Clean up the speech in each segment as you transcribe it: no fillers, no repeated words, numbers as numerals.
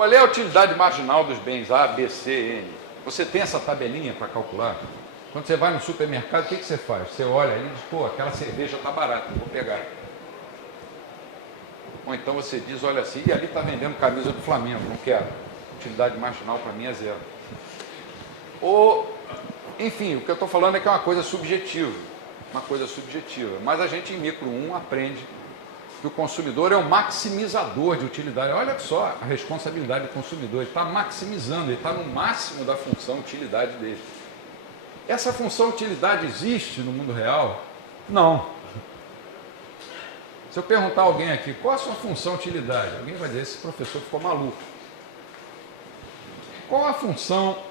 Qual é a utilidade marginal dos bens A, B, C, N? Você tem essa tabelinha para calcular? Quando você vai no supermercado, o que você faz? Você olha ali e diz, pô, aquela cerveja está barata, vou pegar. Ou então você diz, olha assim, e ali está vendendo camisa do Flamengo, não quero. Utilidade marginal para mim é zero. Ou, enfim, o que eu estou falando é que é uma coisa subjetiva. Uma coisa subjetiva. Mas a gente em micro 1 aprende que o consumidor é um maximizador de utilidade. Olha só a responsabilidade do consumidor. Ele está maximizando, ele está no máximo da função utilidade dele. Essa função utilidade existe no mundo real? Não. Se eu perguntar a alguém aqui, qual a sua função utilidade? Alguém vai dizer, esse professor ficou maluco. Qual a função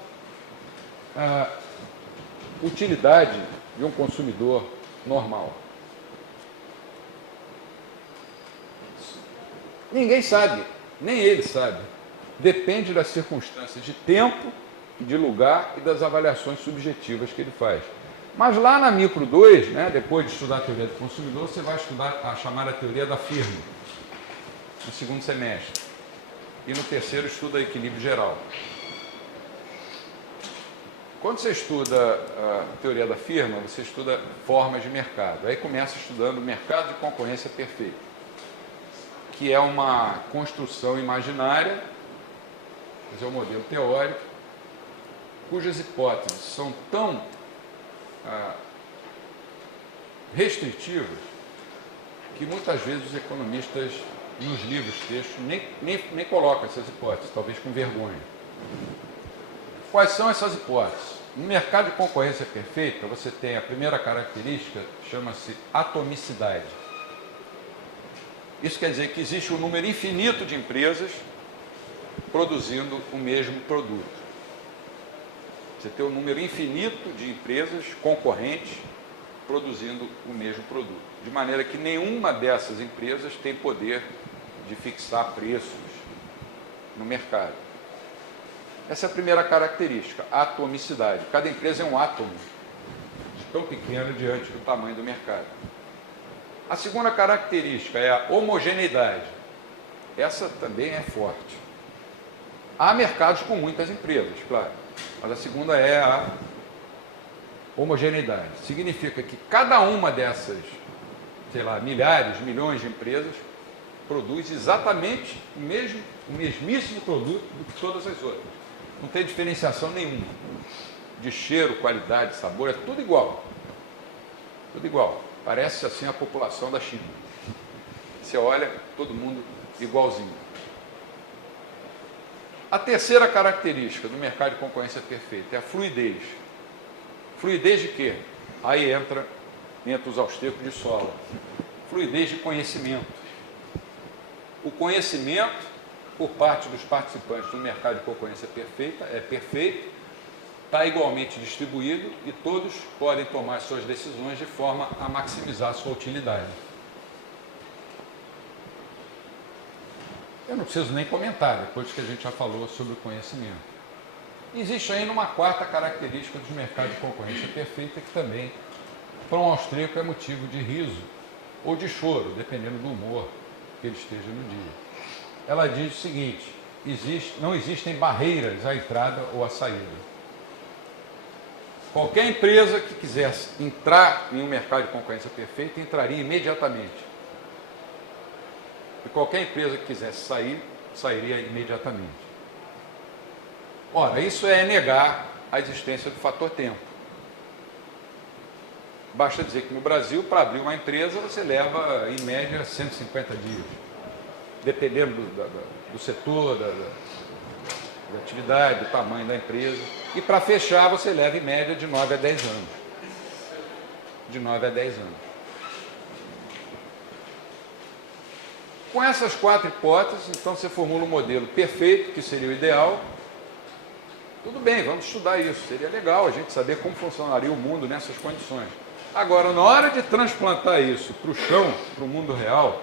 utilidade de um consumidor normal? Ninguém sabe, nem ele sabe. Depende das circunstâncias de tempo, de lugar e das avaliações subjetivas que ele faz. Mas lá na micro 2, né, depois de estudar a teoria do consumidor, você vai estudar a chamada teoria da firma, no segundo semestre. E no terceiro estuda equilíbrio geral. Quando você estuda a teoria da firma, você estuda formas de mercado. Aí começa estudando o mercado de concorrência perfeita, que é uma construção imaginária, quer dizer, um modelo teórico, cujas hipóteses são tão restritivas que muitas vezes os economistas nos livros, textos, nem colocam essas hipóteses, talvez com vergonha. Quais são essas hipóteses? No mercado de concorrência perfeita, você tem a primeira característica, chama-se atomicidade. Isso quer dizer que existe um número infinito de empresas produzindo o mesmo produto. Você tem um número infinito de empresas concorrentes produzindo o mesmo produto. De maneira que nenhuma dessas empresas tem poder de fixar preços no mercado. Essa é a primeira característica, a atomicidade. Cada empresa é um átomo, tão pequeno diante do tamanho do mercado. A segunda característica é a homogeneidade. Essa também é forte. Há mercados com muitas empresas, claro, mas a segunda é a homogeneidade. Significa que cada uma dessas, sei lá, milhares, milhões de empresas produz exatamente o mesmíssimo produto do que todas as outras. Não tem diferenciação nenhuma. De cheiro, qualidade, sabor, é tudo igual. Tudo igual. Parece assim a população da China. Você olha, todo mundo igualzinho. A terceira característica do mercado de concorrência perfeita é a fluidez. Fluidez de quê? Aí entra os austríacos de Sola. Fluidez de conhecimento. O conhecimento, por parte dos participantes do mercado de concorrência perfeita, é perfeito, está igualmente distribuído e todos podem tomar suas decisões de forma a maximizar a sua utilidade. Eu não preciso nem comentar, depois que a gente já falou sobre o conhecimento. Existe ainda uma quarta característica dos mercados de concorrência perfeita, que também, para um austríaco, é motivo de riso ou de choro, dependendo do humor que ele esteja no dia. Ela diz o seguinte: não existem barreiras à entrada ou à saída. Qualquer empresa que quisesse entrar em um mercado de concorrência perfeita, entraria imediatamente. E qualquer empresa que quisesse sair, sairia imediatamente. Ora, isso é negar a existência do fator tempo. Basta dizer que no Brasil, para abrir uma empresa, você leva, em média, 150 dias. Dependendo do setor, da atividade, do tamanho da empresa. E para fechar, você leva em média de 9 a 10 anos. De 9 a 10 anos. Com essas quatro hipóteses, então você formula um modelo perfeito, que seria o ideal. Tudo bem, vamos estudar isso. Seria legal a gente saber como funcionaria o mundo nessas condições. Agora, na hora de transplantar isso para o chão, para o mundo real,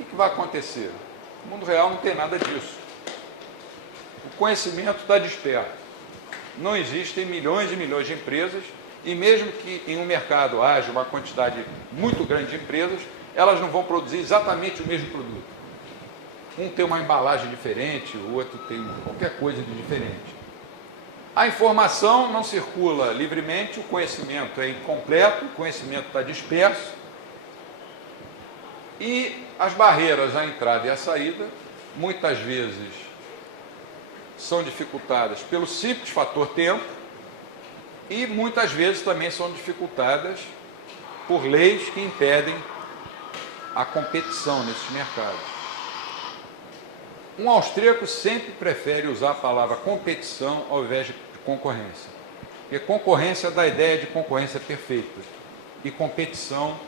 o que vai acontecer? O mundo real não tem nada disso. O conhecimento está disperso. Não existem milhões e milhões de empresas, e mesmo que em um mercado haja uma quantidade muito grande de empresas, elas não vão produzir exatamente o mesmo produto. Um tem uma embalagem diferente, o outro tem qualquer coisa de diferente. A informação não circula livremente, o conhecimento é incompleto, o conhecimento está disperso e as barreiras à entrada e à saída, muitas vezes, são dificultadas pelo simples fator tempo e muitas vezes também são dificultadas por leis que impedem a competição nesses mercados. Um austríaco sempre prefere usar a palavra competição ao invés de concorrência. Porque concorrência dá a ideia de concorrência perfeita. E competição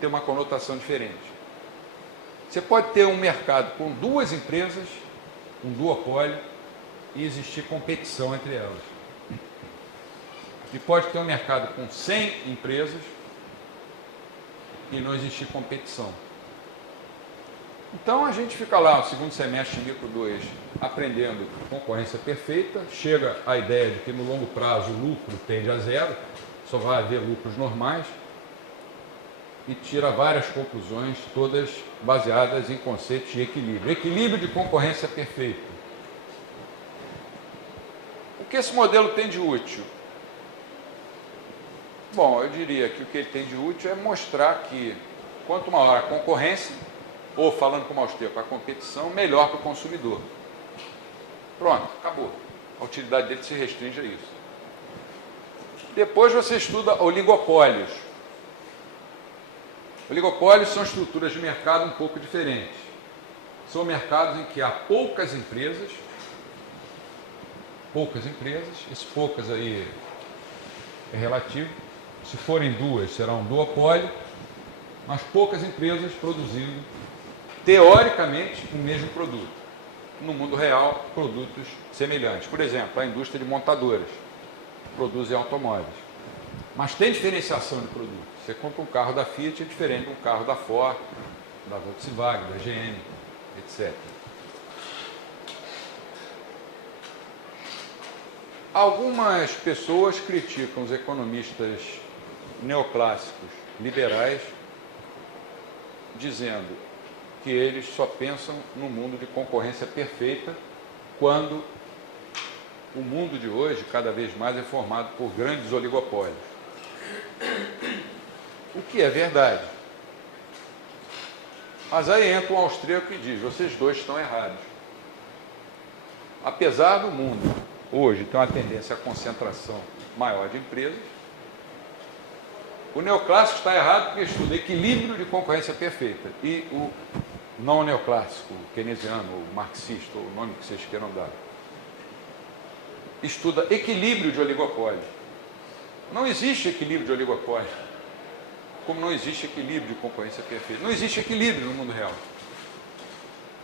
tem uma conotação diferente. Você pode ter um mercado com duas empresas, um duopólio, e existir competição entre elas. E pode ter um mercado com 100 empresas e não existir competição. Então a gente fica lá, no segundo semestre de Micro 2, aprendendo concorrência perfeita, chega à ideia de que no longo prazo o lucro tende a zero, só vai haver lucros normais, e tira várias conclusões, todas baseadas em conceitos de equilíbrio. Equilíbrio de concorrência perfeita. O que esse modelo tem de útil? Bom, eu diria que o que ele tem de útil é mostrar que quanto maior a concorrência, ou falando como austríaco, a competição, melhor para o consumidor. Pronto, acabou. A utilidade dele se restringe a isso. Depois você estuda oligopólios. Oligopólios são estruturas de mercado um pouco diferentes. São mercados em que há poucas empresas, esse poucas aí é relativo. Se forem duas, será um duopólio, mas poucas empresas produzindo, teoricamente, o mesmo produto. No mundo real, produtos semelhantes. Por exemplo, a indústria de montadoras, que produzem automóveis. Mas tem diferenciação de produto. Você compra um carro da Fiat, é diferente de um carro da Ford, da Volkswagen, da GM, etc. Algumas pessoas criticam os economistas neoclássicos liberais, dizendo que eles só pensam no mundo de concorrência perfeita, quando o mundo de hoje, cada vez mais, é formado por grandes oligopólios. O que é verdade. Mas aí entra um austríaco e diz, vocês dois estão errados. Apesar do mundo hoje ter uma tendência à concentração maior de empresas, o neoclássico está errado porque estuda equilíbrio de concorrência perfeita. E o não neoclássico, o keynesiano, o marxista, ou o nome que vocês queiram dar, estuda equilíbrio de oligopólio. Não existe equilíbrio de oligopólio, como não existe equilíbrio de concorrência perfeita. Não existe equilíbrio no mundo real.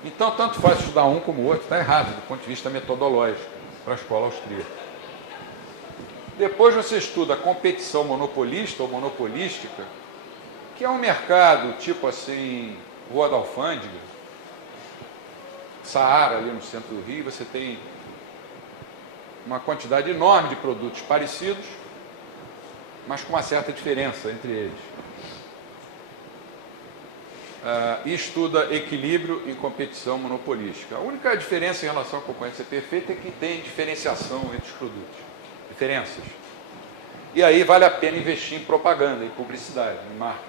Então, tanto faz estudar um como o outro, está errado do ponto de vista metodológico para a escola austríaca. Depois você estuda a competição monopolista ou monopolística, que é um mercado tipo assim, Rua da Alfândega, Saara, ali no centro do Rio, você tem uma quantidade enorme de produtos parecidos, mas com uma certa diferença entre eles. E estuda equilíbrio e competição monopolística. A única diferença em relação à concorrência perfeita é que tem diferenciação entre os produtos. Diferenças. E aí vale a pena investir em propaganda, em publicidade, em marketing.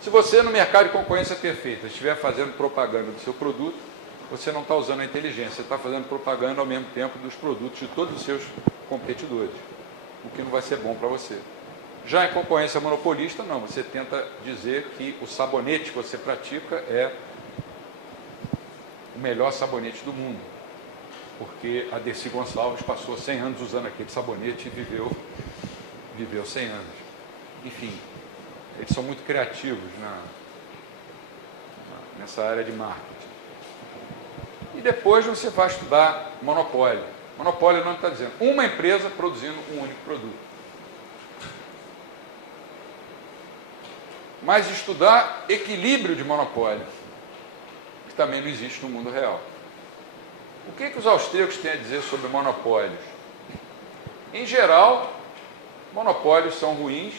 Se você no mercado de concorrência perfeita estiver fazendo propaganda do seu produto, você não está usando a inteligência, você está fazendo propaganda ao mesmo tempo dos produtos de todos os seus competidores, o que não vai ser bom para você. Já em concorrência monopolista, não, você tenta dizer que o sabonete que você pratica é o melhor sabonete do mundo, porque a Dercy Gonçalves passou 100 anos usando aquele sabonete e viveu 100 anos. Enfim, eles são muito criativos nessa área de marketing. E depois você vai estudar monopólio. Monopólio não está dizendo uma empresa produzindo um único produto. Mas estudar equilíbrio de monopólio, que também não existe no mundo real. O que os austríacos têm a dizer sobre monopólios? Em geral, monopólios são ruins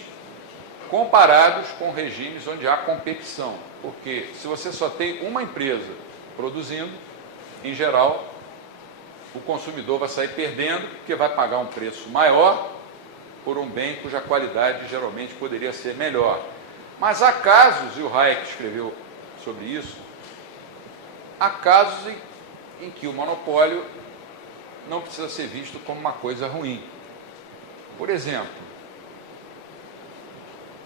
comparados com regimes onde há competição. Porque se você só tem uma empresa produzindo, em geral, o consumidor vai sair perdendo, porque vai pagar um preço maior por um bem cuja qualidade geralmente poderia ser melhor. Mas há casos, e o Hayek escreveu sobre isso, há casos em que o monopólio não precisa ser visto como uma coisa ruim. Por exemplo,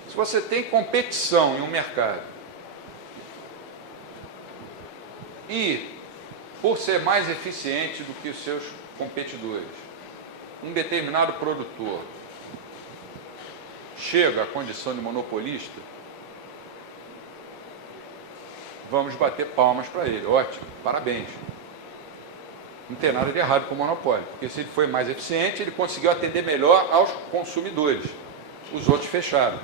se você tem competição em um mercado e, por ser mais eficiente do que os seus competidores, um determinado produtor chega à condição de monopolista, vamos bater palmas para ele. Ótimo, parabéns. Não tem nada de errado com o monopólio, porque se ele foi mais eficiente, ele conseguiu atender melhor aos consumidores. Os outros fecharam.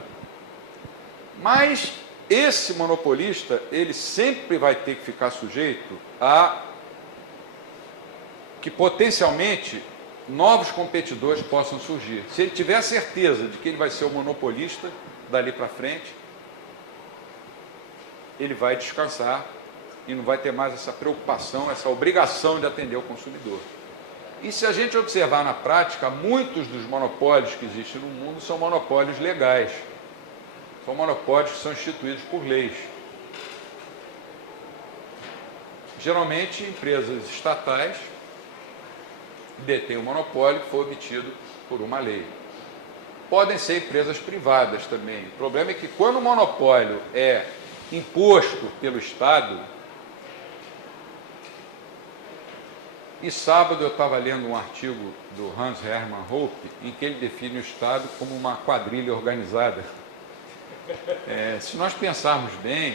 Mas esse monopolista, ele sempre vai ter que ficar sujeito a que potencialmente novos competidores possam surgir. Se ele tiver a certeza de que ele vai ser o monopolista dali para frente, ele vai descansar e não vai ter mais essa preocupação, essa obrigação de atender o consumidor. E se a gente observar na prática, muitos dos monopólios que existem no mundo são monopólios legais. São monopólios que são instituídos por leis. Geralmente, empresas estatais detêm o monopólio que foi obtido por uma lei. Podem ser empresas privadas também. O problema é que quando o monopólio é imposto pelo Estado, e sábado eu estava lendo um artigo do Hans Hermann Hoppe, em que ele define o Estado como uma quadrilha organizada. Se nós pensarmos bem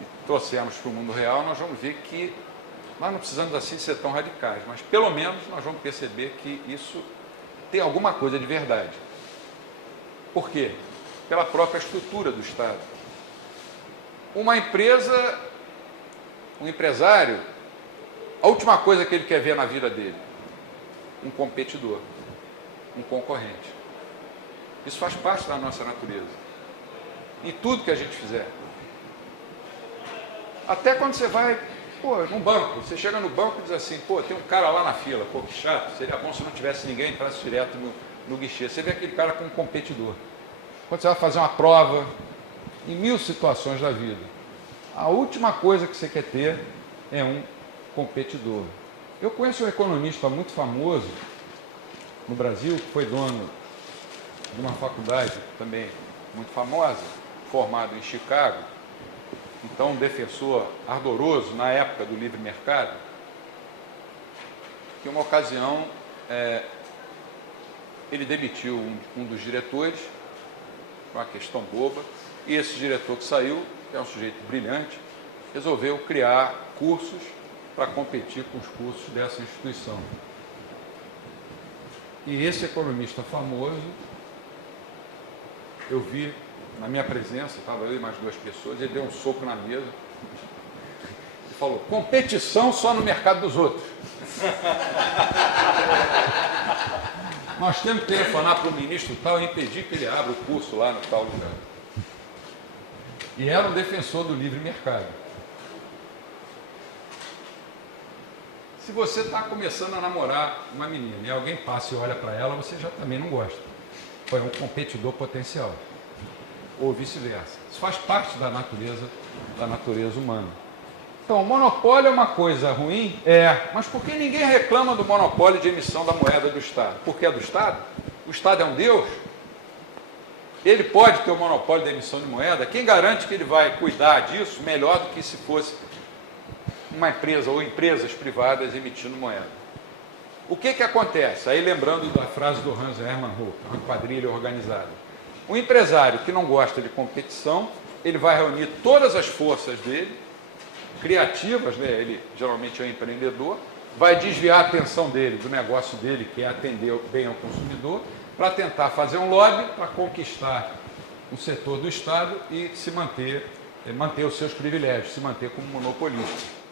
e trouxermos para o mundo real, nós vamos ver que nós não precisamos assim ser tão radicais, mas pelo menos nós vamos perceber que isso tem alguma coisa de verdade. Por quê? Pela própria estrutura do Estado. Uma empresa, um empresário, a última coisa que ele quer ver na vida dele, um competidor, um concorrente. Isso faz parte da nossa natureza. Em tudo que a gente fizer. Até quando você vai, num banco, você chega no banco e diz assim, tem um cara lá na fila, que chato, seria bom se não tivesse ninguém, entrasse direto no guichê. Você vê aquele cara com um competidor. Quando você vai fazer uma prova, em 1000 situações da vida, a última coisa que você quer ter é um competidor. Eu conheço um economista muito famoso no Brasil, que foi dono de uma faculdade também muito famosa, formado em Chicago, então um defensor ardoroso na época do livre mercado, que em uma ocasião ele demitiu um dos diretores, por uma questão boba, e esse diretor que saiu, que é um sujeito brilhante, resolveu criar cursos para competir com os cursos dessa instituição. E esse economista famoso, eu vi na minha presença, estava eu e mais 2 pessoas, ele deu um soco na mesa e falou, competição só no mercado dos outros. Nós temos que telefonar para o ministro tal e impedir que ele abra o curso lá no tal lugar. E era um defensor do livre mercado. Se você está começando a namorar uma menina e alguém passa e olha para ela, você já também não gosta. É um competidor potencial. Ou vice-versa. Isso faz parte da natureza humana. Então, o monopólio é uma coisa ruim? Mas por que ninguém reclama do monopólio de emissão da moeda do Estado? Porque é do Estado? O Estado é um Deus? Ele pode ter o monopólio da emissão de moeda? Quem garante que ele vai cuidar disso melhor do que se fosse uma empresa ou empresas privadas emitindo moeda? O que acontece? Aí lembrando da frase do Hans Hermann Hoppe, uma quadrilha organizada. Um empresário que não gosta de competição, ele vai reunir todas as forças dele, criativas, né? Ele geralmente é um empreendedor, vai desviar a atenção dele do negócio dele, que é atender bem ao consumidor, para tentar fazer um lobby para conquistar um setor do Estado e se manter os seus privilégios, se manter como monopolista.